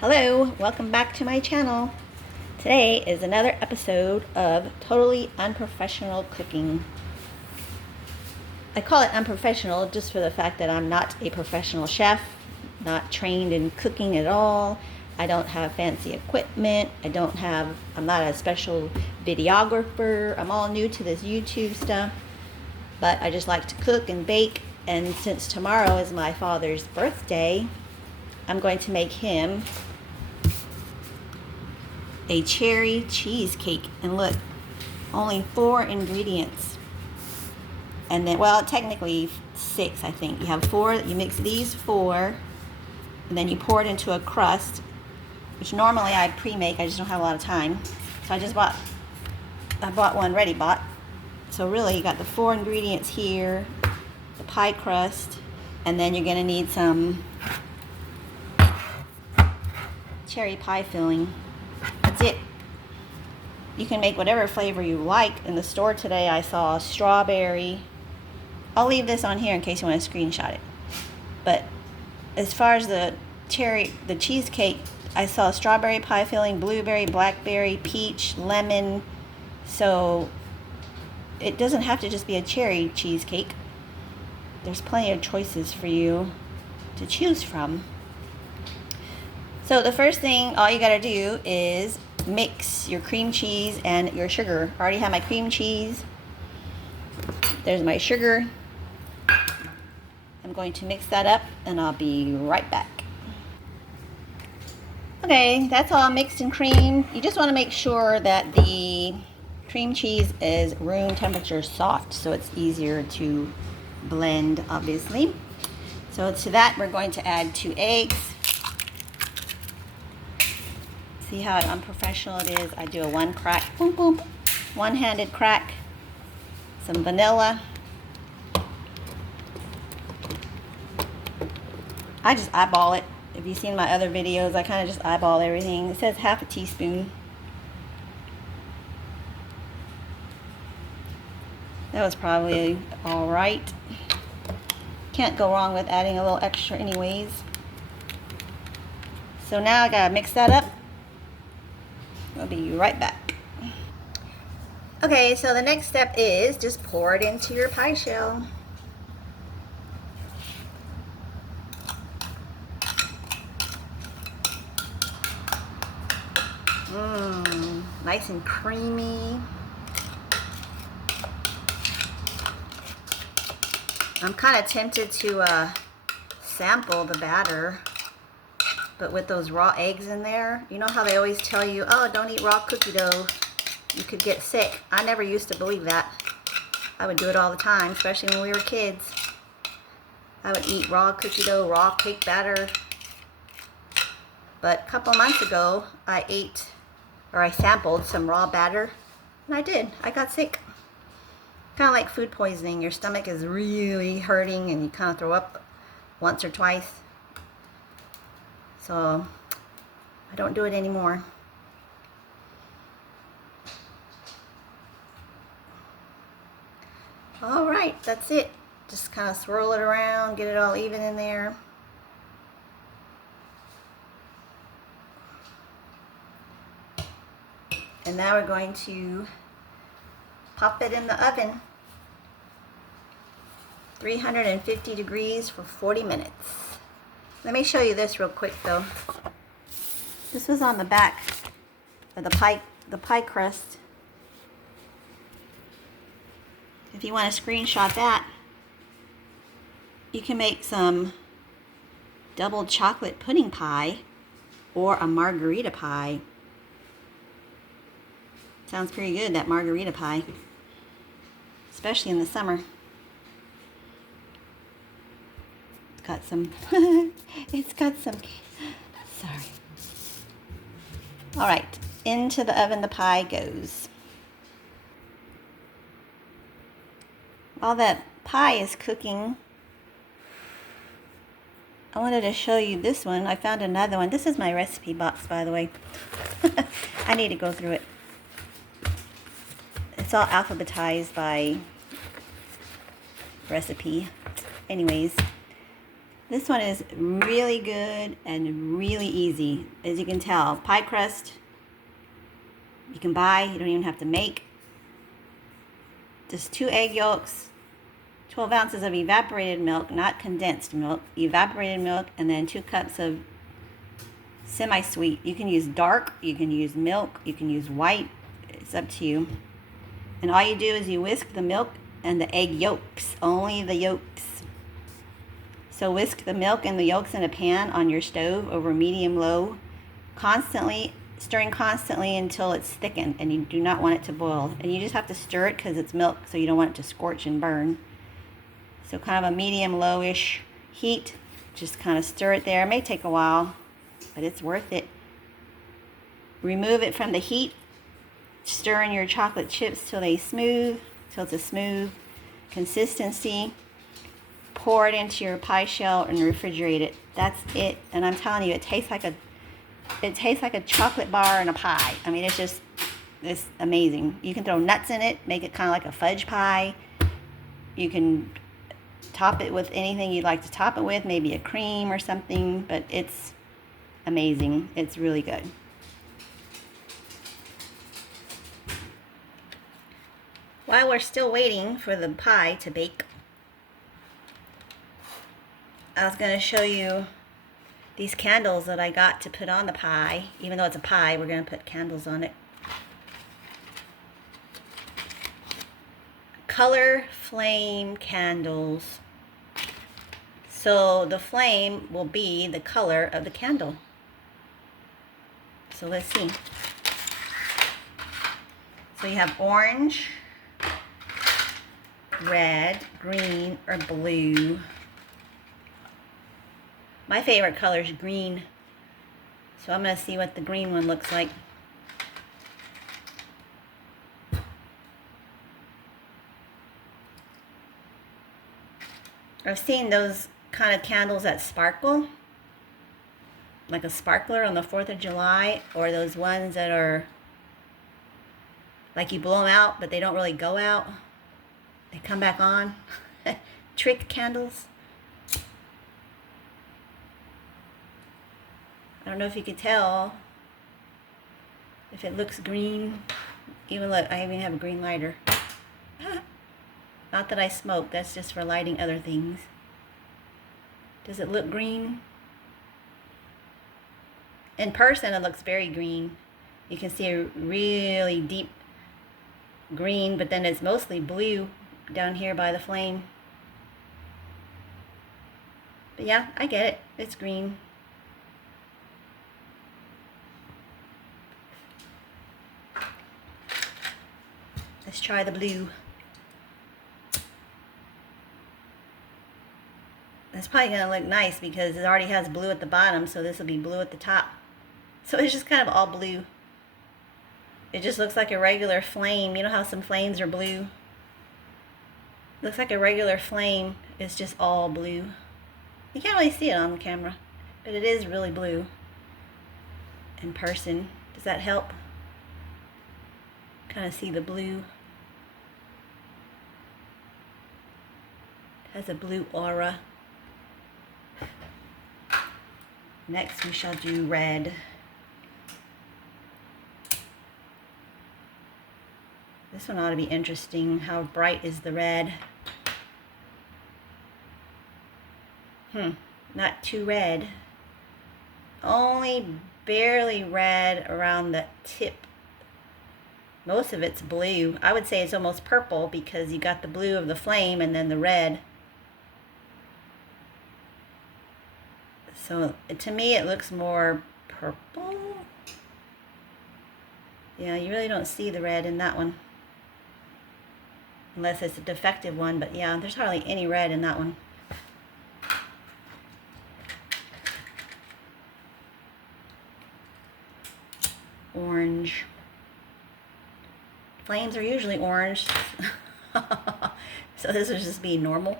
Hello, welcome back to my channel. Today is another episode of Totally Unprofessional Cooking. I call it unprofessional just for the fact that I'm not a professional chef, not trained in cooking at all. I don't have fancy equipment. I'm not a special videographer. I'm all new to this YouTube stuff, but I just like to cook and bake. And since tomorrow is my father's birthday, I'm going to make him a cherry cheesecake. And look, only 4 ingredients. And then, well, technically 6, I think. You have 4, you mix these 4, and then you pour it into a crust, which normally I pre-make. I just don't have a lot of time. So I bought one ready bought. So really, you got the 4 ingredients here, the pie crust, and then you're gonna need some cherry pie filling. That's it. You can make whatever flavor you like. In the store today I saw strawberry. I'll leave this on here in case you want to screenshot it. But as far as the cheesecake, I saw strawberry pie filling, blueberry, blackberry, peach, lemon. So it doesn't have to just be a cherry cheesecake. There's plenty of choices for you to choose from. So the first thing, all you gotta do is mix your cream cheese and your sugar. I already have my cream cheese. There's my sugar. I'm going to mix that up and I'll be right back. Okay, that's all mixed and creamed. You just wanna make sure that the cream cheese is room temperature soft so it's easier to blend, obviously. So to that, we're going to add 2 eggs. See how unprofessional it is? I do a 1 crack, boom, boom, one-handed crack, some vanilla. I just eyeball it. If you've seen my other videos, I kind of just eyeball everything. It says half a teaspoon. That was probably all right. Can't go wrong with adding a little extra anyways. So now I gotta mix that up. I'll be right back. Okay, so the next step is just pour it into your pie shell. Nice and creamy. I'm kind of tempted to sample the batter, but with those raw eggs in there, you know how they always tell you, oh, don't eat raw cookie dough, you could get sick. I never used to believe that. I would do it all the time, especially when we were kids. I would eat raw cookie dough, raw cake batter. But a couple months ago, I sampled some raw batter, and I got sick. Kind of like food poisoning. Your stomach is really hurting and you kind of throw up once or twice. So I don't do it anymore. All right, that's it. Just kind of swirl it around, get it all even in there. And now we're going to pop it in the oven. 350 degrees for 40 minutes. Let me show you this real quick though. This was on the back of the pie crust. If you want to screenshot that, you can make some double chocolate pudding pie or a margarita pie. Sounds pretty good, that margarita pie, especially in the summer. It's got some, sorry. All right, into the oven the pie goes. While that pie is cooking, I wanted to show you this one. I found another one. This is my recipe box, by the way. I need to go through it. It's all alphabetized by recipe. Anyways, This one is really good and really easy. As you can tell, pie crust you can buy, you don't even have to make. Just 2 egg yolks, 12 ounces of evaporated milk, not condensed milk, evaporated milk, and then 2 cups of semi-sweet. You can use dark, you can use milk, you can use white. It's up to you. And all you do is you whisk the milk and the egg yolks, only the yolks. So whisk the milk and the yolks in a pan on your stove over medium-low, stirring constantly until it's thickened, and you do not want it to boil. And you just have to stir it because it's milk, so you don't want it to scorch and burn. So kind of a medium-lowish heat. Just kind of stir it there. It may take a while, but it's worth it. Remove it from the heat. Stir in your chocolate chips till it's a smooth consistency. Pour it into your pie shell and refrigerate it. That's it. And I'm telling you, it tastes like a chocolate bar and a pie. I mean, it's amazing. You can throw nuts in it, make it kind of like a fudge pie. You can top it with anything you'd like to top it with, maybe a cream or something, but it's amazing. It's really good. While we're still waiting for the pie to bake, I was going to show you these candles that I got to put on the pie. Even though it's a pie, we're going to put candles on it. Color flame candles. So the flame will be the color of the candle. So let's see. So you have orange, red, green, or blue. My favorite color is green. So I'm going to see what the green one looks like. I've seen those kind of candles that sparkle, like a sparkler on the 4th of July, or those ones that are like you blow them out, but they don't really go out. They come back on. Trick candles. I don't know if you could tell if it looks green. Even look, I even have a green lighter. Not that I smoke, that's just for lighting other things. Does it look green? In person, it looks very green. You can see a really deep green, but then it's mostly blue down here by the flame. But yeah, I get it. It's green. Let's try the blue. It's probably going to look nice because it already has blue at the bottom, so this will be blue at the top. So it's just kind of all blue. It just looks like a regular flame. You know how some flames are blue? Looks like a regular flame. It's just all blue. You can't really see it on the camera, but it is really blue in person. Does that help? Kind of see the blue. It has a blue aura. Next we shall do red. This one ought to be interesting. How bright is the red? Not too red. Only barely red around the tip. Most of it's blue. I would say it's almost purple because you got the blue of the flame and then the red. So to me it looks more purple. Yeah, you really don't see the red in that one. Unless it's a defective one, but yeah, there's hardly any red in that one. Orange. Flames are usually orange. So this would just be normal.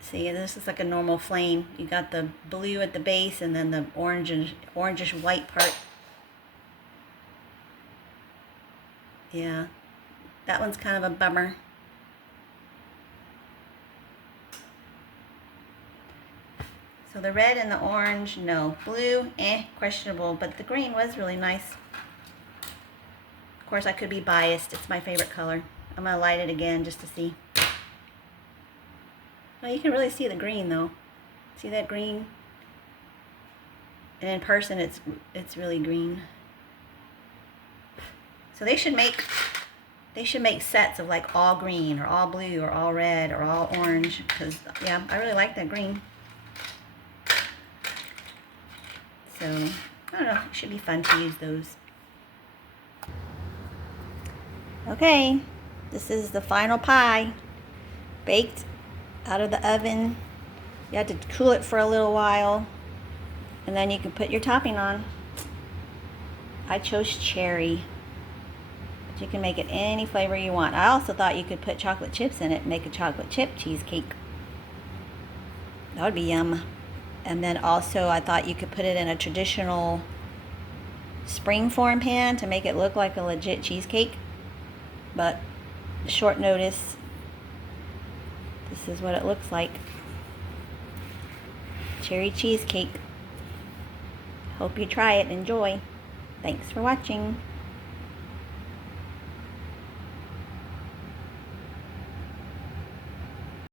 See, this is like a normal flame. You got the blue at the base and then the orangish white part. Yeah, that one's kind of a bummer. So the red and the orange, no. Blue, questionable, but the green was really nice. Of course, I could be biased. It's my favorite color. I'm gonna light it again just to see. Well, you can really see the green though. See that green? And in person, it's really green. So they should make sets of like all green or all blue or all red or all orange, because yeah, I really like that green. So I don't know, it should be fun to use those. Okay, this is the final pie, baked out of the oven. You have to cool it for a little while, and then you can put your topping on. I chose cherry, but you can make it any flavor you want. I also thought you could put chocolate chips in it and make a chocolate chip cheesecake. That would be yum. And then also I thought you could put it in a traditional spring form pan to make it look like a legit cheesecake. But short notice, this is what it looks like. Cherry cheesecake. Hope you try it. Enjoy. Thanks for watching.